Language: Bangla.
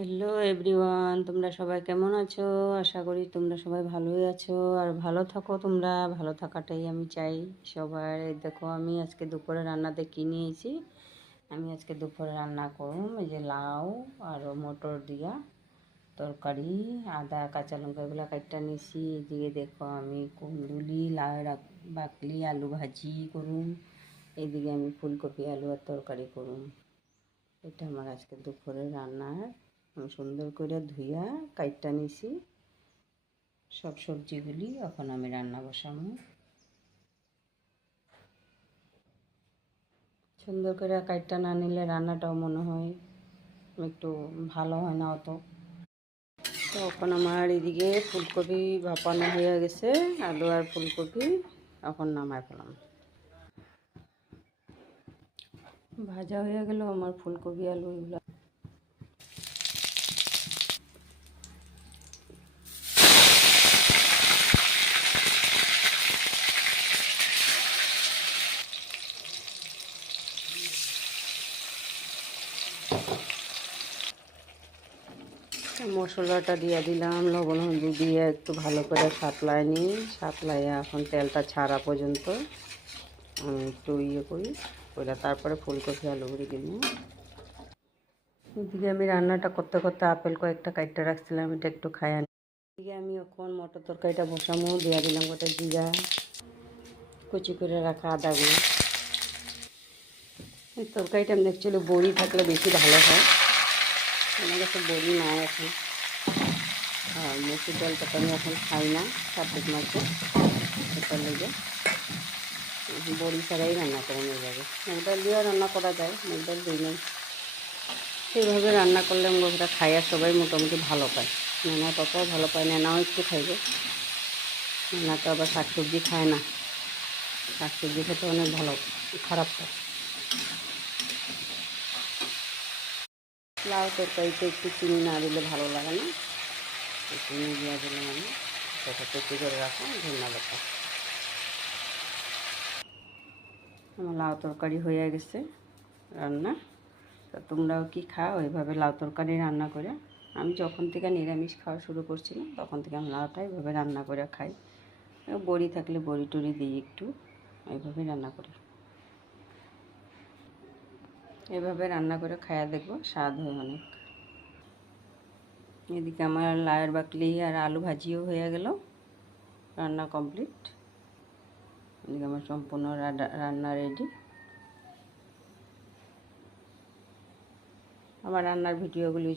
হ্যালো এভরিওয়ান, তোমরা সবাই কেমন আছো? আশা করি তোমরা সবাই ভালোই আছো আর ভালো থাকো। তোমরা ভালো থাকাটাই আমি চাই সবার। এই দেখো, আমি আজকে দুপুরে রান্নাতে কী নিয়েছি। আমি আজকে দুপুরে রান্না করুম এই যে লাউ আর মটর দিয়া তরকারি, আদা কাঁচা লঙ্কা এগুলো কাটটা নিয়েছি। এদিকে দেখো আমি কুন্দুলি লাউ বাকলি আলু ভাজি করুম। এইদিকে আমি ফুলকপি আলু আর তরকারি করুম। এটা আমার আজকে দুপুরের রান্নার। আমি সুন্দর করে ধুইয়া কাইটটা নিছি সব সবজিগুলি। এখন আমি রান্না বসাবো। সুন্দর করে কাইটটা না নিলে রান্নাটাও মনে হয় একটু ভালো হয় না অত। তো এখন আমার এদিকে ফুলকপি ভাপানো হয়ে গেছে, আলু আর ফুলকপি। এখন নামাই ফেলাম। ভাজা হয়ে গেল আমার ফুলকপি আলু এগুলো। মশলাটা দিয়ে দিলাম, লবণ হলদি দিয়ে একটু ভালো করে সাতলাই নিই। সাতলাইয়া এখন তেলটা ছাড়া পর্যন্ত আমি একটু করি ওইটা, তারপরে ফুলকপি আলুগুলি দিলাম। এদিকে আমি রান্নাটা করতে করতে আপেল কয়েকটা কাটতে রাখছিলাম, এটা একটু খাই আনি। এদিকে আমি এখন মটর তরকারিটা বসামো, দিয়ে দিলাম গোটা জিরা, কুচি করে রাখা আদাগুলো। এই তরকারিটা আমি অ্যাকচুয়ালি বড়ি থাকলে বেশি ভালো হয়। আমার কাছে বড়ি নাই এখন। আর মসুর ডালটা তো আমি এখন খাই না কার্তিক মাসে, সেটার লেগে বড়ি ছাড়াই রান্না করে নিয়ে যাবে। মুগ ডাল দিয়েও রান্না করা যায়, মুগ ডাল দিই নাই। সেইভাবে রান্না করলে মুগটা খাইয়া সবাই মোটামুটি ভালো পায়। নেনা ততও ভালো পায়, নেনাও একটু খাইবে। নেনা তো আবার শাকসবজি খায় না, শাকসবজি খেতে অনেক ভালো খারাপ পায়। লাউ তরকারিতে একটু চিনি না দিলে ভালো লাগে না, চিনি দিয়ে দিলে মানে সেটা কুচি করে রাখা ধন্যবাদ। আমার লাউ তরকারি হয়ে গেছে রান্না। তা তোমরাও কি খাও এইভাবে লাউ তরকারি রান্না করে? আমি যখন থেকে নিরামিষ খাওয়া শুরু করছিলাম তখন থেকে আমি লাউটা এইভাবে রান্না করে খাই। বড়ি থাকলে বড়ি টড়ি দিই একটু, এইভাবে রান্না করি। এভাবে রান্না করে খাইয়া দেখবো, স্বাদ হয় অনেক। এদিকে আমার লাউয়ের বাকলি আর আলু ভাজিও হয়ে গেল, রান্না কমপ্লিট। এদিকে আমার সম্পূর্ণ রান্না রেডি। আমার রান্নার ভিডিওগুলি